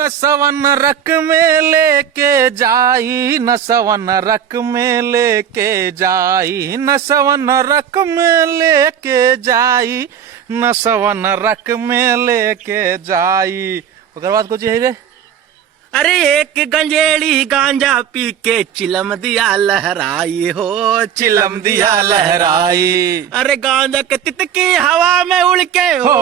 नसवन रक में लेके जाई, नसवन रक में लेके जाई, नसवन रक में लेके जाई, नसवन रक में लेके जाई। ओकर बाद कुछ है रे। अरे एक गंजेड़ी गांजा पी के चिलम दिया लहराई हो, चिलम दिया लहराई। अरे गांजा के तित की हवा में उड़ के हो,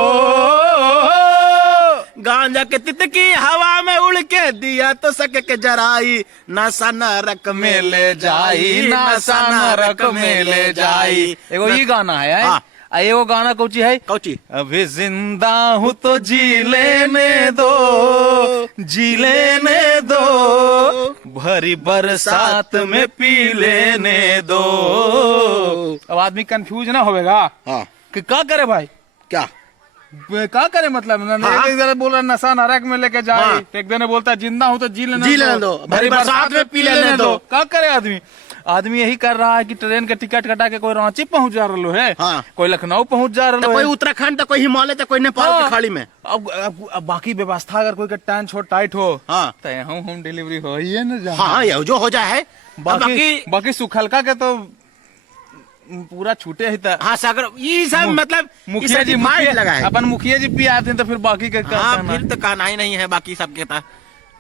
गांजा के तित की हवा में उड़ के दिया तो सक के जराई, नशा नरक में ले जाई, नशा नरक में ले जाई। एगो ये गाना है। हाँ। एगो गाना कौची है, कौची अभी जिंदा हूँ तो जी लेने दो, जी लेने दो, भरी बरसात में पी लेने दो। अब आदमी कंफ्यूज ना होगा हाँ कि क्या करे भाई, क्या करे मतलब हाँ। एक दिन बोल रहा नशा नरक में लेके जाए, हाँ। एक दिन बोलता है जिंदा हूँ तो जी लेने दो, भरी बरसात में पी लेने दो। क्या करे आदमी, आदमी यही कर रहा है कि ट्रेन के टिकट कटा के कोई रांची पहुंच जा रहा है, हाँ। कोई लखनऊ पहुंच जा रहा है, कोई उत्तराखंड, तो कोई हिमालय, तो कोई नेपाल हाँ। की खाड़ी में। अब बाकी व्यवस्था अगर कोई का टाइट हो टाइट हो, हाँ। तो यहाँ होम डिलीवरी हो ही है ना। हाँ ये जो हो जाए। बाकी सुखलका के तो पूरा छूटे ही था। हाँ सागर ये सब मतलब मुखिया जी लगा है। अपन मुखिया जी पी आते हैं तो फिर बाकी के हाँ फिर तो कहना ही नहीं है बाकी सबके था।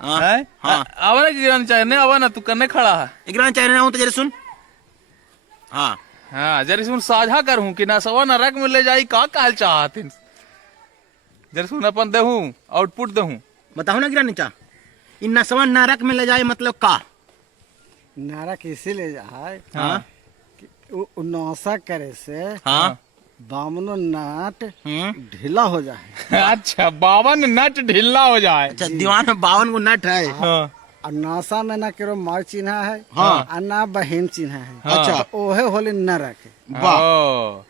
हाँ आवा ना गिराना चाहिए नहीं, आवा ना तू करने खड़ा है, गिराना चाहिए ना हूँ तो जरा सुन। हाँ हाँ जरा सुन साझा कर हूँ कि ना सवा नरक में ले जाई, का कहल चाहते जरा सुन अपन दे हूँ आउटपुट दे हूँ, बताओ ना गिरानी चाह। इन नसवा नरक में ले जाए मतलब का नरक इसीलिए जाए हाँ नौसा करे से हाँ बामनो नाट ढीला हो जाए। अच्छा 52 नट ढीला हो जाए। अच्छा दीवान में 52 को नट है। हाँ। और नौसा में ना केरो मार चिन्हा है, हाँ। और ना बहन चिन्हा है। हाँ। अच्छा ओहे होले नरक। वाह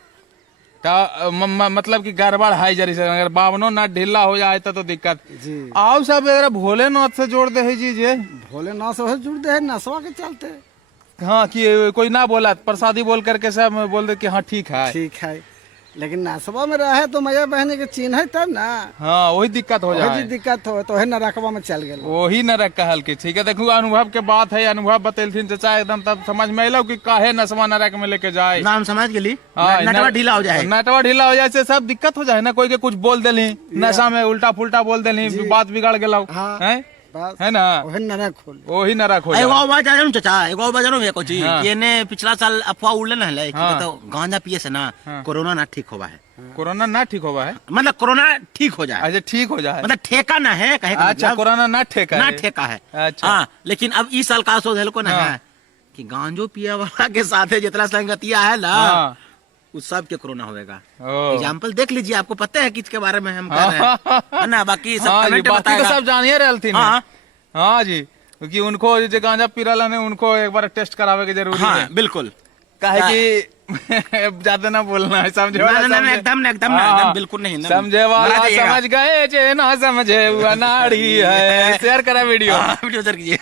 मतलब कि गड़बड़ है जरी से, अगर 52 नट ढीला हो जाए तो दिक्कत जी। आओ सब अगर भोलेनाथ से जोड़ दे है जी जे। भोलेनाथ से जुड़ दे है नसवा के चलते। हाँ कि कोई ना बोला प्रसादी बोल करके सब बोल दे कि हाँ ठीक है, ठीक है, लेकिन नसवा में रहे तो मैया बहने के चिन्ह है तब ना। हाँ वही दिक्कत हो जाए, दिक्कत हो तो है नरकवा में चल गए। वही नरक कहल के। ठीक है देखू अनुभव के बात है, अनुभव बतेलथिन चाचा एकदम तब समझ में अलो कि काहे नसवा नरक में लेके जाए। नाम समझ गेली। हाँ, नटवा ढीला हो जाए, नटवा ढीला हो जाए से सब दिक्कत हो जाए ना, कोई के कुछ बोल देली नशा में उल्टा पुल्टा बोल देली, बात बिगड़ गेला है ना, वही नरक खोल वही नरक हो एगो जाए। बात जानू चाचा, एगो बात जानू एको चीज। हाँ। ये ने पिछला साल अफवाह उड़ले ना है कि हाँ। तो गांजा पिए से ना कोरोना ना ठीक होवा है, कोरोना ना ठीक होगा है, मतलब कोरोना ठीक हो जाए, अच्छा ठीक हो जाए, मतलब ठेका ना है कहे का अच्छा मतलब कोरोना ना ठेका ना है। ठेका है। अच्छा। हाँ लेकिन अब इस साल का सोच को ना हाँ। है कि गांजो पिया वाला के साथ जितना संगतिया है ना हाँ। उस सब के कोरोना होगा। ओ। एग्जाम्पल देख लीजिए, आपको पता है किसके बारे में हम कह रहे हैं, है ना। बाकी सब हाँ जी, कमेंट में बाकी तो बताएगा। सब जानिए रहती हाँ। हाँ जी, क्योंकि उनको जो गांजा पी रहा है उनको एक बार टेस्ट करावे के जरूरी हाँ है। बिल्कुल, काहे कि ज्यादा ना बोलना है, समझे वाला ना, समझे। एकदम ना, एकदम हाँ, ना, बिल्कुल नहीं ना। समझे वाला बना दिएगा। समझ गए, जे ना समझे वो अनाड़ी है। शेयर करा वीडियो। वीडियो शेयर कीजिए।